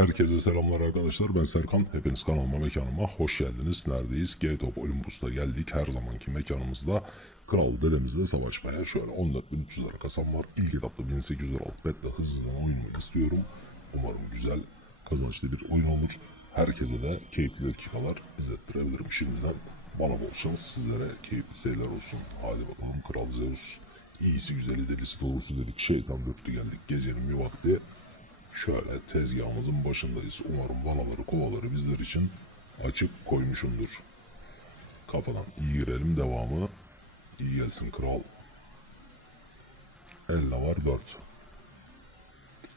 Herkese selamlar arkadaşlar. Ben Serkan. Hepiniz kanalıma, mekanıma hoş geldiniz. Neredeyiz? Gate of Olympus'ta geldik. Her zamanki mekanımızda Kral dedemizle savaşmaya. Şöyle 14.300 lira kasam var. İlk etapta 1800 lira betle hızlıdan oynamayı istiyorum. Umarım güzel, kazançlı bir oyun olur. Herkese de keyifli dakikalar izlettirebilirim şimdiden. Bana bol şans sizlere keyifli seyirler olsun. Hadi bakalım Kral Zeus. İyisi güzeli delisi doğrusu dedik. Şeytan dörtlü geldik gecenin bir vakti. Şöyle tezgahımızın başındayız. Umarım vanaları kovaları bizler için açık koymuşumdur. Kafadan iyi girelim devamı. İyi gelsin kral. Elle var dört.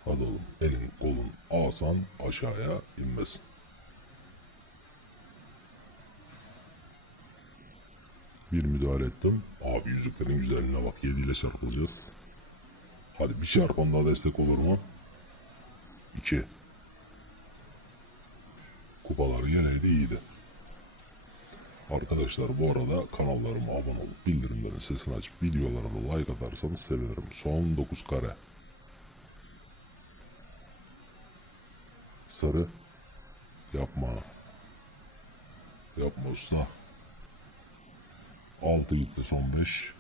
Hadi oğlum elin kolun asan aşağıya inmesin. Bir müdahale ettim. Abi yüzüklerin güzelliğine bak. 7 ile çarpılacağız. Hadi bir çarpan daha destek olur mu? 2. Kupalar genelde iyiydi. Arkadaşlar bu arada kanallarıma abone olup bildirimlerin sesini açıp videolara da like atarsanız sevinirim. Son 9 kare. Sarı. Yapma. Yapma usta. 6 gitti son 5.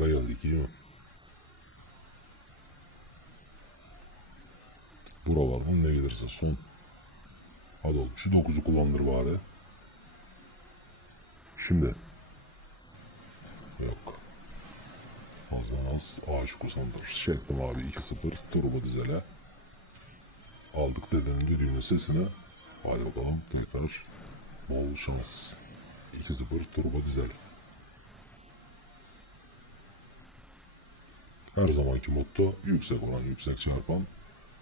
Nazara geldik iyi mi? Buralardan ne gelirse son. Hadi oğlum şu 9'u kullandır bari. Şimdi. Yok. Azdan az aşık usandır. Çektim abi 2-0 turbo dizele. Aldık dedenin düdüğünün sesini. Hadi bakalım tekrar. Bol şans. 2-0 turbo dizel. Her zamanki motto yüksek oran yüksek çarpan.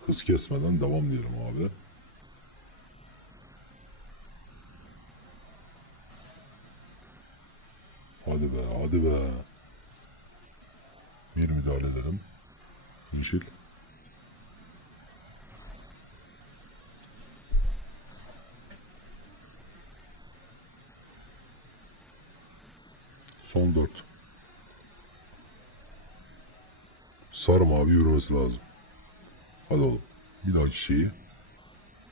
Hız kesmeden devam diyelim abi. Hadi be hadi be. Bir müdahale edelim. Yeşil. Son dört. Sarı mavi yürümesi lazım. Hadi oğlum. Bir daha şeyi.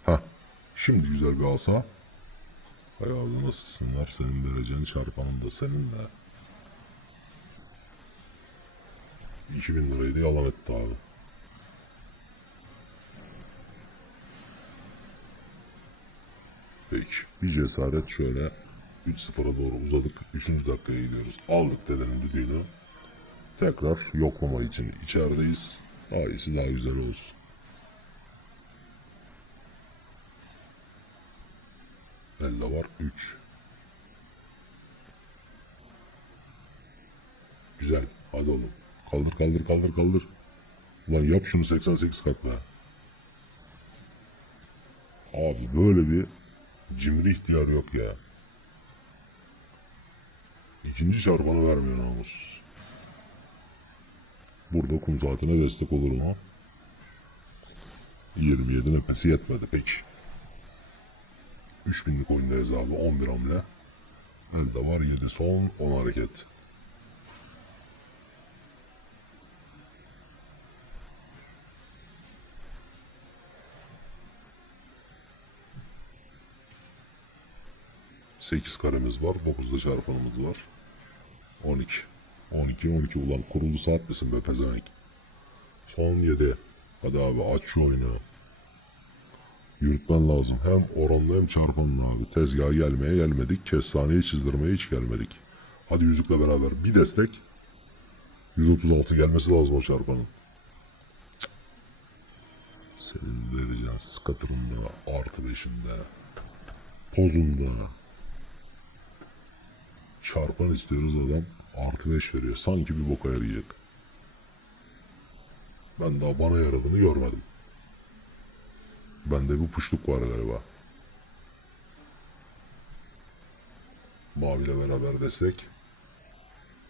Ha. Şimdi güzel bir asa. Hay ağzı nasılsınlar? Senin vereceğin çarpanın da senin de. 2000 lirayı da yalan etti abi. Peki. Bir cesaret şöyle 3-0'a doğru uzadık. 3. dakikaya gidiyoruz. Aldık dedenin düdüğünü. Tekrar yoklama için içerideyiz. Daha iyisi daha güzel olsun. Elde var 3. Güzel. Hadi oğlum. Kaldır kaldır kaldır kaldır. Ulan yap şunu 88 kat be. Abi böyle bir cimri ihtiyar yok ya. İkinci çarpanı vermiyor namus. Burada kum saatine destek olur mu? 27 nefesi yetmedi peki. 3000'lik oyunda hesabı 11 hamle. Elde var 7 son 10 hareket. Sekiz karemiz var. 9'da çarpanımız var. 12. 12 12 ulan kurulu saat misin be pezevenk? Son 7. Hadi abi aç şu oyunu. Yürütmen lazım. Hem oranlı hem çarpanlı abi. Tezgaha gelmeye gelmedik. Kestaneyi çizdirmeye hiç gelmedik. Hadi yüzükle beraber bir destek. 136 gelmesi lazım o çarpanın. Senin vereceğin skatırında, artı beşinde, pozunda. Çarpan istiyoruz adam. Artı 5 veriyor. Sanki bir boka yarayacak. Ben daha bana yaradığını görmedim. Bende bir puşluk var galiba. Maviyle beraber destek.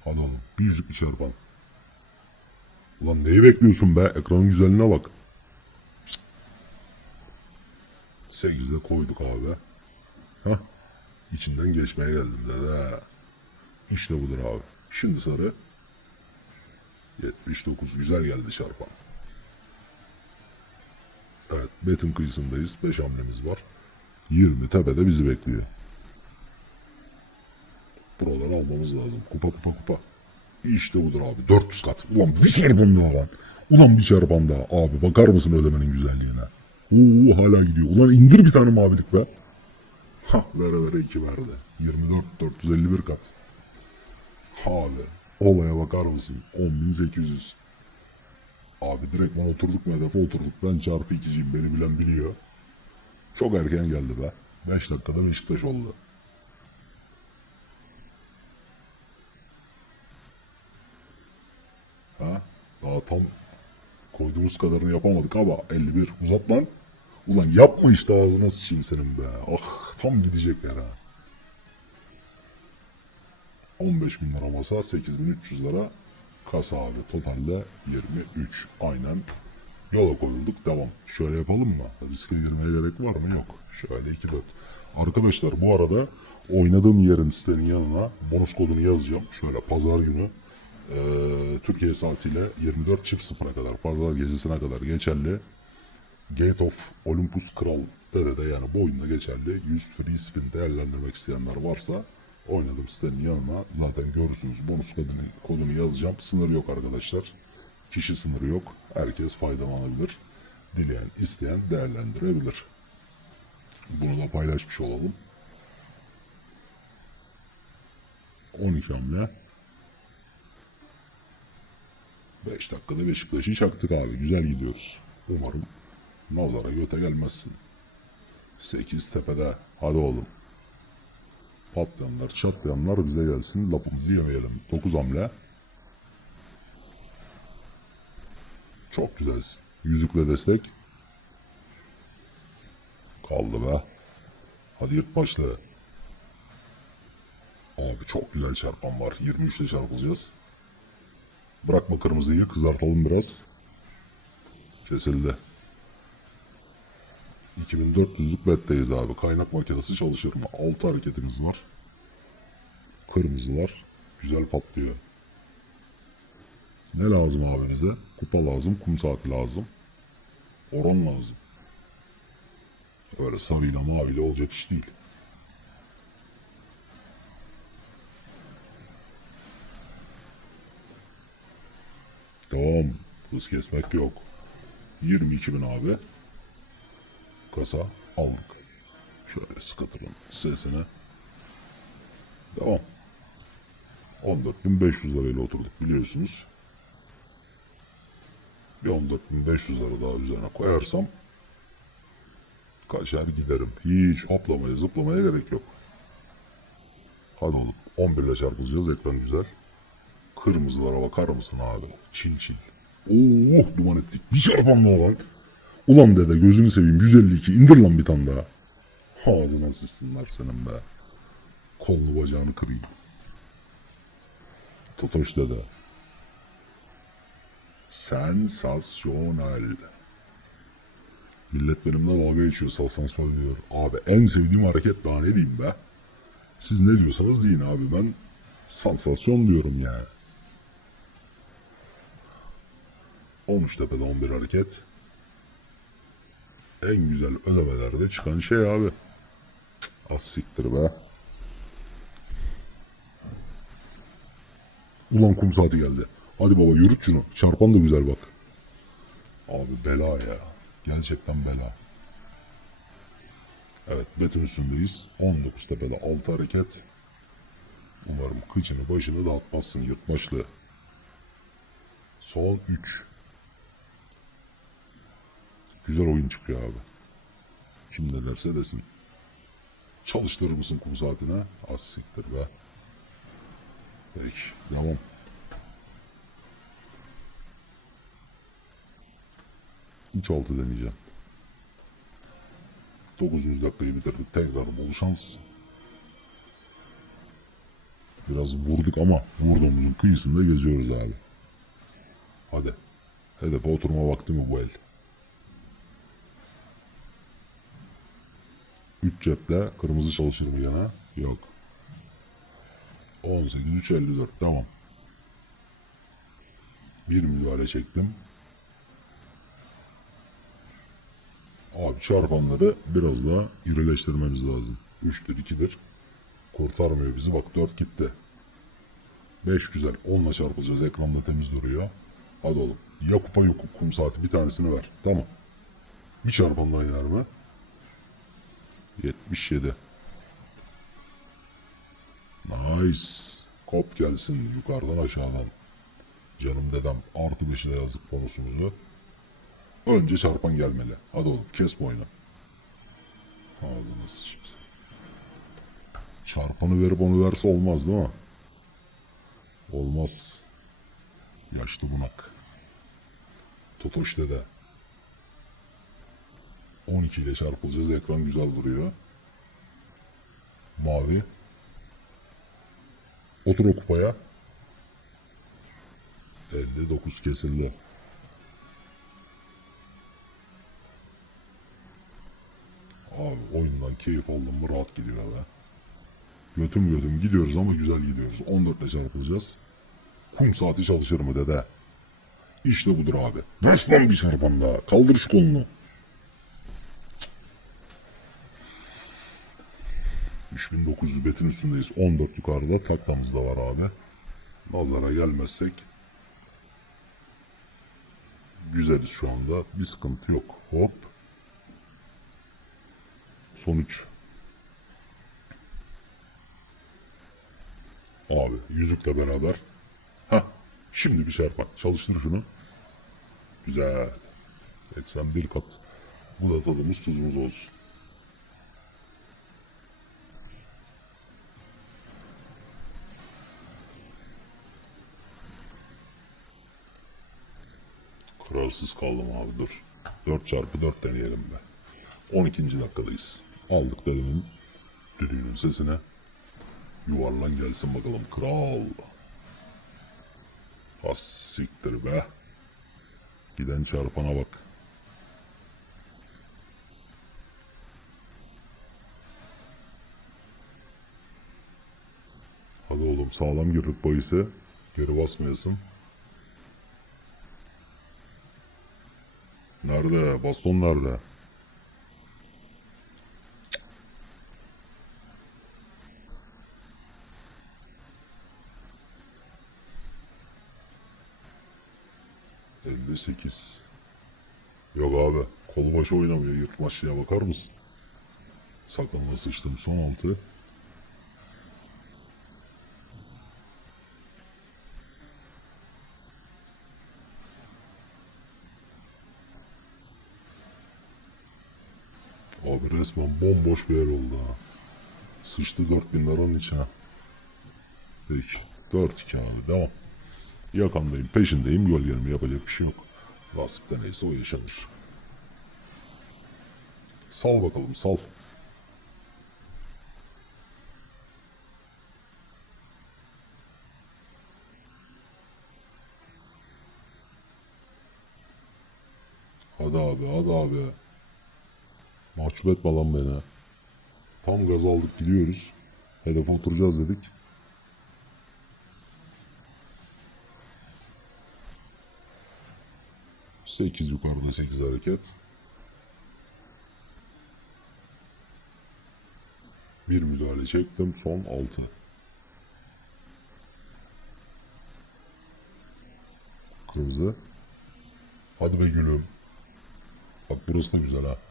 Hadi oğlum. Bir yüzük çarpan. Ulan neyi bekliyorsun be? Ekranın güzelliğine bak. Cık. Sekizde koyduk abi. Hah. İçinden geçmeye geldim dede. İşte budur abi. Şimdi sarı. 79 güzel geldi çarpan. Evet betin kıyısındayız. 5 hamlemiz var. 20 tepede bizi bekliyor. Buraları almamız lazım. Kupa kupa kupa. İşte budur abi. 400 kat. Ulan bir çarpan daha lan. Ulan bir çarpan daha. Abi bakar mısın ödemenin güzelliğine? Oo hala gidiyor. Ulan indir bir tane mavilik be. Ha vere vere iki verdi. 24 451 kat. Abi olaya bakar mısın? 10.800. Abi direkt bana oturduk mu hedefe oturduk. Ben çarpı ikiciyim beni bilen biliyor. Çok erken geldi be. 5 dakikada Beşiktaş oldu. Ha? Daha tam koyduğumuz kadarını yapamadık ama 51 uzat lan. Ulan yapma işte ağzına sıçayım senin be. Ah tam gidecek yer ha. 15 bin lira masa 8300 lira. Kasa abi totalde 23 aynen. Yola koyulduk devam. Şöyle yapalım mı? Riske girmeye gerek var mı? Yok. Şöyle 2 4 arkadaşlar bu arada oynadığım yerin sitenin yanına bonus kodunu yazacağım. Şöyle pazar günü eee, Türkiye saatiyle 24 çift sıfıra kadar pazar gecesine kadar geçerli. Gate of Olympus Kral de yani bu oyunda geçerli. 100 free spin değerlendirmek isteyenler varsa oynadım sitenin yanına zaten görürsünüz bonus kodunu, kodunu yazacağım. Sınır yok arkadaşlar. Kişi sınırı yok. Herkes faydalanabilir. Dileyen, isteyen değerlendirebilir. Bunu da paylaşmış olalım. 12 hamle. 5 dakikada Beşiktaş'ı çaktık abi. Güzel gidiyoruz. Umarım nazara göte gelmezsin. 8 tepede. Hadi oğlum. Patlayanlar, çatlayanlar bize gelsin. Lafımızı yemeyelim. 9 hamle. Çok güzelsin. Yüzükle destek. Kaldı be. Hadi yırt başla. Abi çok güzel çarpan var. 23 ile çarpılacağız. Bırakma kırmızıyı kızartalım biraz. Kesildi. 2400'lük betteyiz abi. Kaynak makinesi çalışır mı? 6 hareketimiz var. Kırmızılar. Güzel patlıyor. Ne lazım abi bize? Kupa lazım, kum saati lazım. Oran lazım. Öyle sarıyla maviyle olacak iş değil. Tamam. Hız kesmek yok. 22 bin abi. Kasa aldık. Şöyle sıkıtırın sesine. Devam. 14.500 lirayla oturduk biliyorsunuz. Bir 14.500 lira daha üzerine koyarsam kaçar giderim. Hiç hoplamaya zıplamaya gerek yok. Hadi oğlum 11 ile çarpılacağız ekran güzel. Kırmızılara bakar mısın abi? Çil çil. Oo duman ettik. Bir çarpan mı lan? Ulan dede gözünü seveyim 152 indir lan bir tane daha. Ağzına sıçsınlar senin be. Kolunu bacağını kırayım. Tutuş dede. Sensasyonel. Millet benimle dalga geçiyor sansasyonel diyor. Abi en sevdiğim hareket daha ne diyeyim be. Siz ne diyorsanız deyin abi ben sansasyon diyorum yani. 13 tepede 11 hareket. En güzel ödemelerde çıkan şey abi. Az siktir be. Ulan kum saati geldi. Hadi baba yürüt şunu. Çarpan da güzel bak. Abi bela ya. Gerçekten bela. Evet beton üstündeyiz. 19 tepede 6 hareket. Umarım kıçını başını dağıtmazsın yırtmaçlı. Son 3. Güzel oyun çıkıyor abi. Kim ne derse desin. Çalıştırır mısın kum saatine? Az siktir be. Peki devam. Üç altı deneyeceğim. 9. dakikayı bitirdik. Tekrar bol şans. Biraz vurduk ama vurduğumuzun kıyısında geziyoruz abi. Hadi. Hedefe oturma vakti mi bu el? 3 ceple kırmızı çalışır mı yana? Yok. 18 3 54 tamam. Bir müdahale çektim. Abi çarpanları biraz daha irileştirmemiz lazım. 3'tür 2'dir. Kurtarmıyor bizi. Bak 4 gitti. 5 güzel. 10'la çarpacağız. Ekranda temiz duruyor. Hadi oğlum. Ya kupa yok kum saati. Bir tanesini ver. Tamam. Bir çarpan daha iner mi? 77. Nice. Kop gelsin yukarıdan aşağıdan. Canım dedem artı 5'i de yazdık bonusumuzu. Önce çarpan gelmeli. Hadi oğlum kes boynu. Ağzına sıçayım. Çarpanı verip onu verse olmaz değil mi? Olmaz. Yaşlı bunak. Totoş dede. 12 ile çarpılacağız. Ekran güzel duruyor. Mavi. Otur o kupaya. 59 kesildi. Abi oyundan keyif aldım mı rahat gidiyor be. Götüm götüm gidiyoruz ama güzel gidiyoruz. 14 ile çarpılacağız. Kum saati çalışır mı dede? İşte budur abi. Bas lan bir çarpan daha. Kaldır şu kolunu. 3900 betin üstündeyiz. 14 yukarıda taklamız da var abi. Nazara gelmezsek güzeliz şu anda. Bir sıkıntı yok. Hop. Sonuç. Abi yüzükle beraber. Ha, şimdi bir çarpan. Çalıştır şunu. Güzel. 81 kat. Bu da tadımız tuzumuz olsun. Kararsız kaldım abi dur. 4 çarpı 4 deneyelim be. 12. dakikadayız. Aldık dedemin düdüğünün sesine. Yuvarlan gelsin bakalım kral. Has siktir be. Giden çarpana bak. Hadi oğlum sağlam girdik bahise. Geri basmayasın. Nerede? Baston nerede? Elli sekiz. Yok abi. Kolu başı oynamıyor. Yırtmaçlığa bakar mısın? Sakalına sıçtım. Son altı. Resmen bomboş bir yer oldu ha. Sıçtı 4000 liranın içine. Peki. 4-2 abi devam. Yakandayım peşindeyim gölgelim yapacak bir şey yok. Nasipte neyse o yaşanır. Sal bakalım sal. Hadi abi hadi abi. Mahcup etme lan beni. Tam gaz aldık gidiyoruz. Hedefe oturacağız dedik. Sekiz yukarıda sekiz hareket. Bir müdahale çektim. Son altı. Kırmızı. Hadi be gülüm. Bak burası da güzel ha.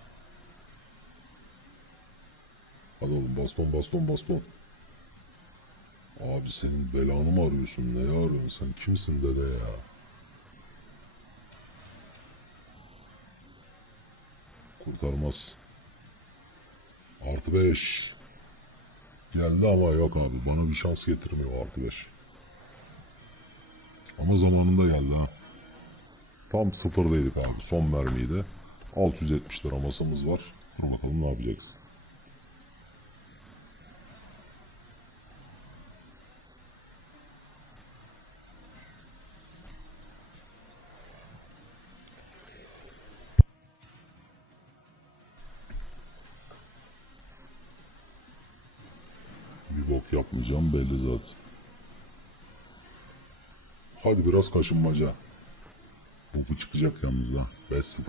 Hadi oğlum baston baston baston. Abi senin belanı mı arıyorsun? Ne arıyorsun? Sen kimsin dede ya? Kurtarmaz. Artı beş. Geldi ama yok abi. Bana bir şans getirmiyor artı beş. Ama zamanında geldi ha. Tam sıfırdaydık abi. Son mermiydi. 670 lira masamız var. Dur bakalım ne yapacaksın. Hadi biraz kaşınmaca. Topu çıkacak yalnız ha. 5-0.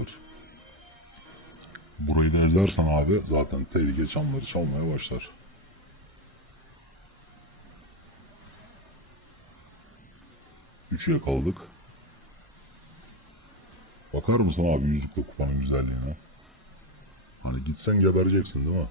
Burayı da ezersen abi zaten tehlike çanları çalmaya başlar. Üçü yakaladık. Bakar mısın abi yüzükle kupanın güzelliğine? Hani gitsen gebereceksin değil mi?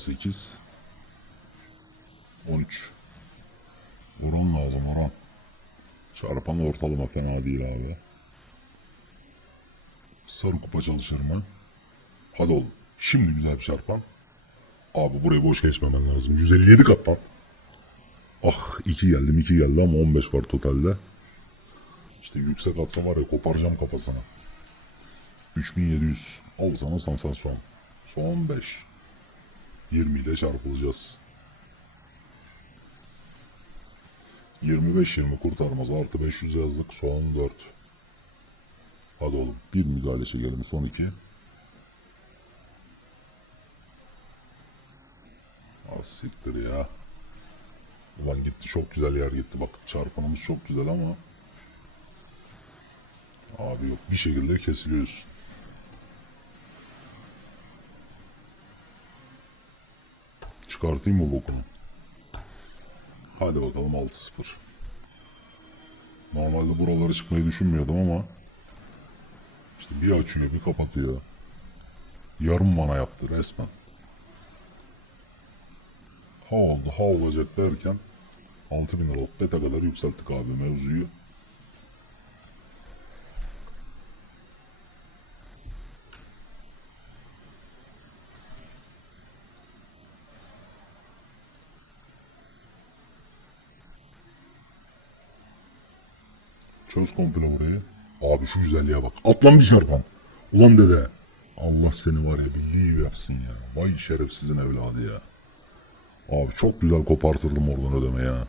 8. 13. Oran lazım oran. Çarpan ortalama fena değil abi. Sarı kupa çalışır mı? Hadi oğlum. Şimdi güzel bir çarpan. Abi burayı boş geçmemen lazım. 157 kattan. Ah 2 geldim 2 geldi ama 15 var totalde. İşte yüksek atsam var ya koparacağım kafasına. 3700. Al sana sansasyon. Son 5. 20 ile çarpılacağız. 25-20 kurtarmaz. Artı 500 yazdık. Son 4. Hadi oğlum. Bir müdahale çekelim. Son 2. Az siktir ya. Ulan gitti çok güzel yer gitti. Bak çarpanımız çok güzel ama. Abi yok bir şekilde kesiliyorsun. Çıkartayım mı bokunu? Hadi bakalım 6-0. Normalde buralara çıkmayı düşünmüyordum ama işte bir açıyor bir kapatıyor. Yarım mana yaptı resmen. Ha oldu ha olacak derken 6000 liralık beta kadar yükselttik abi mevzuyu. Çöz komple burayı. Abi şu güzelliğe bak. Atlan bir çarpan. Ulan dede. Allah seni var ya bildiği yapsın ya. Vay şerefsizin evladı ya. Abi çok güzel kopartırdım oradan ödeme ya.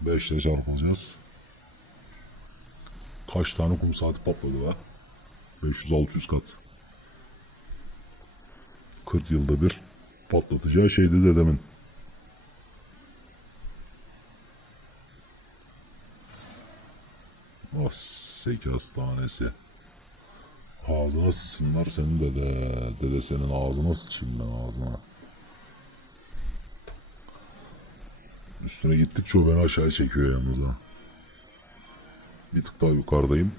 Beşle çarpılacağız. Kaç tane kum saati patladı be? 500-600 kat. 40 yılda bir patlatacağı şeydi dedemin. Seki hastanesi. Ağzına sıçsınlar senin dede. Dede senin ağzına sıçayım ben ağzına. Üstüne gittikçe o beni aşağı çekiyor yalnız ha. Bir tık daha yukarıdayım.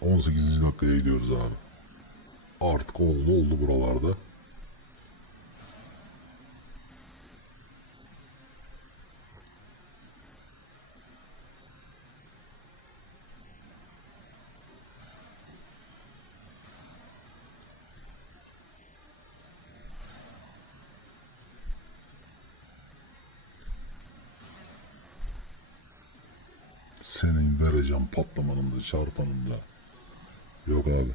18. dakikaya gidiyoruz abi. Artık oldu oldu buralarda. Vereceğim patlamanın da çarpanın da. Yok abi.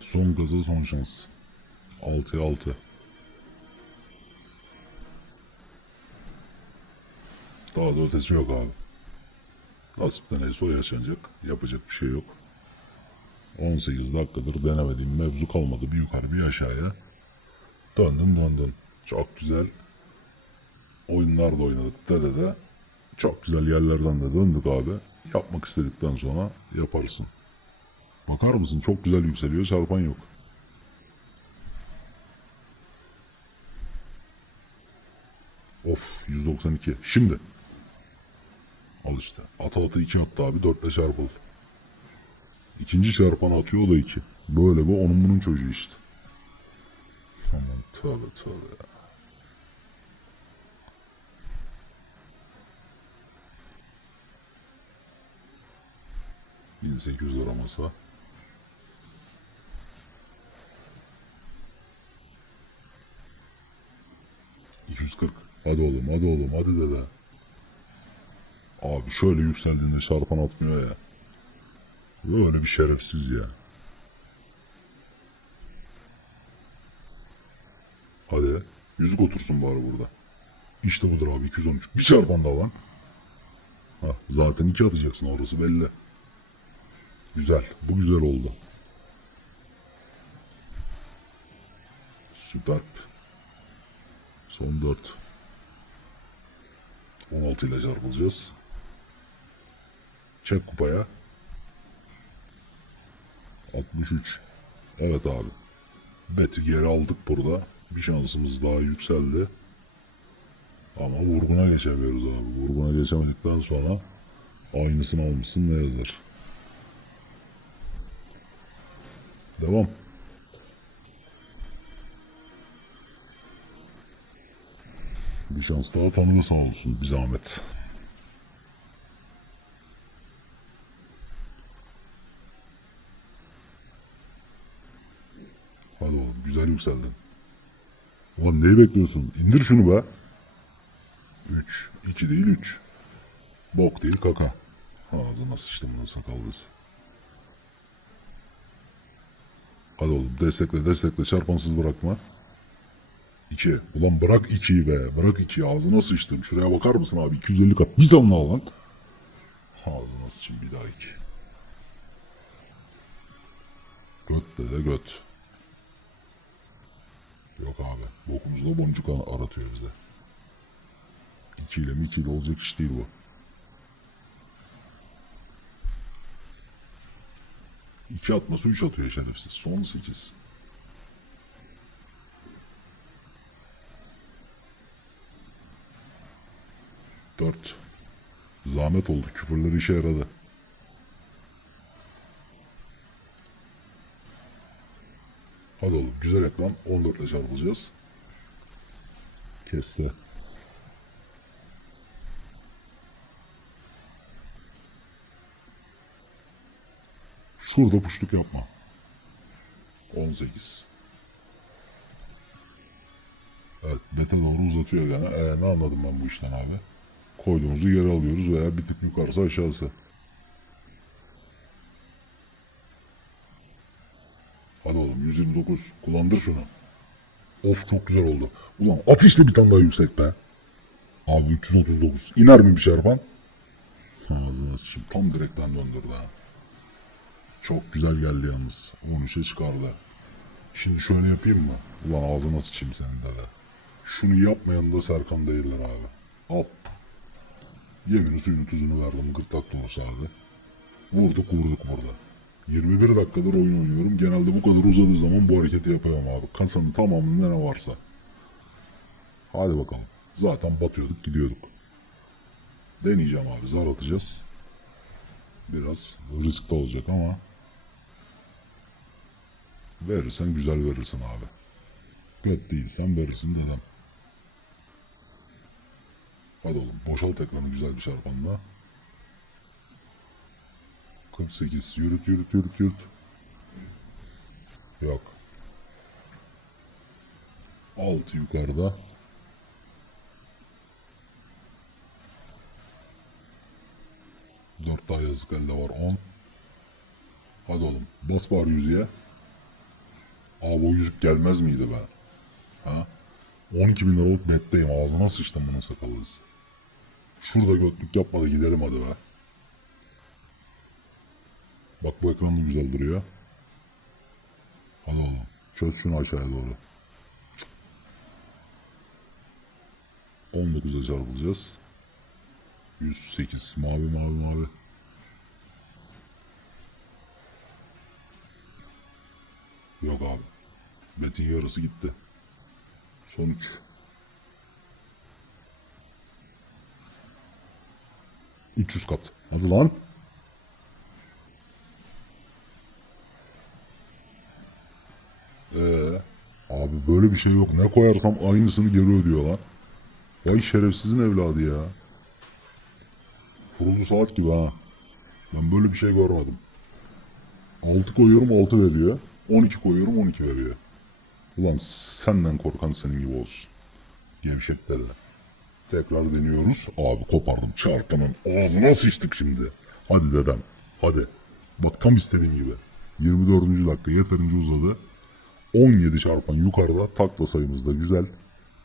Son gaza son şans. 6'ya 6. Daha da ötesi yok abi. Nasipten neyse o yaşanacak. Yapacak bir şey yok. 18 dakikadır denemediğim mevzu kalmadı. Bir yukarı bir aşağıya. Döndün döndün. Çok güzel oyunlar da oynadık dede de. Çok güzel yerlerden de döndük abi. Yapmak istedikten sonra yaparsın. Bakar mısın çok güzel yükseliyor çarpan yok. Of 192. Şimdi. Al işte. Ata ata 2 attı abi 4'le çarpıldı. İkinci çarpan atıyor o da 2. Böyle bu onun bunun çocuğu işte. Aman tövbe tövbe ya. Bin sekiz lira masa. İki yüz kırk. Hadi oğlum hadi oğlum hadi dede. Abi şöyle yükseldiğinde çarpan atmıyor ya. Böyle bir şerefsiz ya. Hadi. Yüzük otursun bari burada. İşte budur abi 213. Bir çarpan daha lan. Ha, zaten iki atacaksın orası belli. Güzel. Bu güzel oldu. Süper. Son 4. 16 ile çarpılacağız. Çek kupaya. 63. Evet abi. Beti geri aldık burada. Bir şansımız daha yükseldi. Ama vurguna geçemiyoruz abi. Vurguna geçemedikten sonra aynısını almışsın ne yazar. Devam. Bir şans daha tanrı sağ olsun bir zahmet. Yükseldin. Ulan neyi bekliyorsun? İndir şunu be. 3. 2 değil 3. Bok değil kaka. Ağzına sıçtım lan sakallısı. Hadi oğlum destekle destekle çarpansız bırakma. 2. Ulan bırak 2'yi be. Bırak 2'yi ağzına sıçtım. Şuraya bakar mısın abi? 250 kat. Bir tane daha lan. Ağzına sıçayım bir daha 2. Göt de göt. Yok abi. Bokumuzda boncuk aratıyor bize. 2 ile mi 2 ile olacak iş değil bu. İki atması üç atıyor şerefsiz. Son sekiz. Dört. Zahmet oldu. Küfürleri işe yaradı. Hadi oğlum güzel ekran. 14 ile çarpılacağız. Keste. Şurada puşluk yapma. 18. Evet, bete doğru uzatıyor gene. Ee, ne anladım ben bu işten abi? Koyduğumuzu geri alıyoruz veya bir tık yukarısı aşağısı. Hadi oğlum 129. Kullandır şunu. Of çok güzel oldu. Ulan at işte bir tane daha yüksek be. Abi 339. İner mi bir çarpan? Ağzına sıçayım. Tam direkten döndürdü ha. Çok güzel geldi yalnız. 13'e çıkardı. Şimdi şöyle yapayım mı? Ulan ağzına sıçayım senin de de. Şunu yapmayan da Serkan değiller abi. Al. Yemini suyunu tuzunu verdim gırtlak doğrusu abi. Vurduk vurduk burada. 21 dakikadır oyun oynuyorum. Genelde bu kadar uzadığı zaman bu hareketi yapıyorum abi. Kasanın tamamında ne varsa. Hadi bakalım. Zaten batıyorduk gidiyorduk. Deneyeceğim abi zar atacağız. Biraz riskli olacak ama verirsen güzel verirsin abi. Göt değilsen verirsin dedem. Hadi oğlum boşalt ekranı güzel bir çarpanla. 48 yürüt yürüt yürüt yürüt. Yok. 6 yukarıda. Dört daha yazık elde var 10. Hadi oğlum bas bari yüzüğe. Abi o yüzük gelmez miydi be? Ha? 12 bin liralık betteyim ağzına sıçtım bunun sakallısı. Şurada götlük yapmadı gidelim hadi be. Bak bu ekran da güzel duruyor. Hadi oğlum çöz şunu aşağıya doğru. 19'a çarpılacağız. 108 mavi mavi mavi. Yok abi. Betin yarısı gitti. Sonuç. ...300 kat. Hadi lan. Böyle bir şey yok. Ne koyarsam aynısını geri ödüyor lan. Vay şerefsizin evladı ya. Kurulu saat gibi ha. Ben böyle bir şey görmedim. 6 koyuyorum 6 veriyor. 12 koyuyorum 12 veriyor. Ulan senden korkan senin gibi olsun. Gevşek dede. Tekrar deniyoruz. Abi kopardım. Çarpanın ağzına sıçtık şimdi. Hadi dedem. Hadi. Bak tam istediğim gibi. 24. dakika yeterince uzadı. 17 çarpan yukarıda. Takla sayımız da güzel.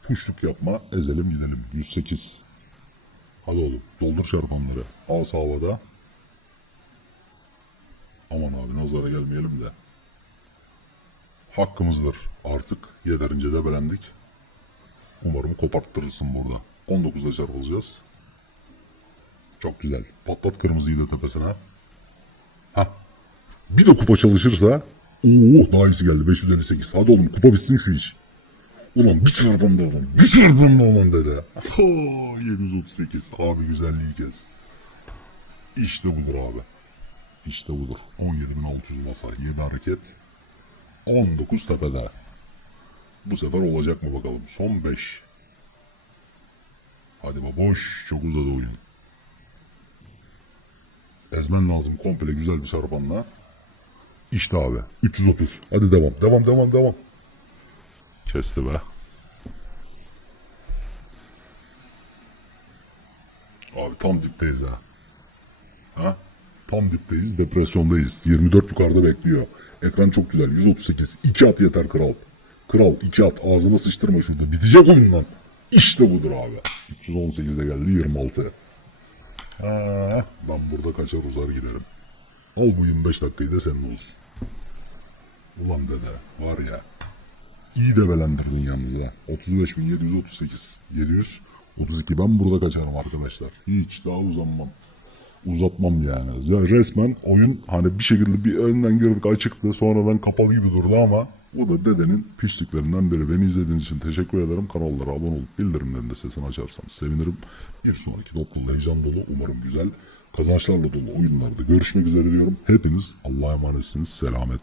Kuşluk yapma. Ezelim gidelim. 108. Hadi oğlum. Doldur çarpanları. Asa havada. Aman abi nazara gelmeyelim de. Hakkımızdır. Artık yeterince de belendik. Umarım koparttırırsın burada. 19'da çarpılacağız. Çok güzel. Patlat kırmızıyı da tepesine. Ha. Bir de kupa çalışırsa. Oo daha iyisi geldi. 558. Hadi oğlum kupa bitsin şu iş. Ulan bir çırpın da oğlum. Bir çırpın da oğlum dede. Ha, 738. Abi güzelliği kes. İşte budur abi. İşte budur. 17.600 masa. 7 hareket. 19 tepede. Bu sefer olacak mı bakalım. Son 5. Hadi baboş. Çok uzadı oyun. Ezmen lazım komple güzel bir çarpanla. İşte abi. 330. Hadi devam. Devam devam devam. Kesti be. Abi tam dipteyiz ha. Ha? Tam dipteyiz, depresyondayız. 24 yukarıda bekliyor. Ekran çok güzel. 138. 2 at yeter kral. Kral 2 at. Ağzına sıçtırma şurada. Bitecek oyun lan. İşte budur abi. 318'de geldi 26. Ha, ben burada kaçar uzar giderim. Al bu 25 dakikayı da senin olsun. Ulan dede var ya. İyi de belendirdin yalnız ha. 35.738. 732 ben burada kaçarım arkadaşlar. Hiç daha uzanmam. Uzatmam yani. Ya Resmen oyun hani bir şekilde bir önden girdik açıktı sonradan kapalı gibi durdu ama bu da dedenin pişliklerinden biri. Beni izlediğiniz için teşekkür ederim. Kanallara abone olup bildirimlerin de sesini açarsanız sevinirim. Bir sonraki topluluğunda heyecan dolu umarım güzel kazançlarla dolu oyunlarda görüşmek üzere diyorum. Hepiniz Allah'a emanetsiniz. Selametle.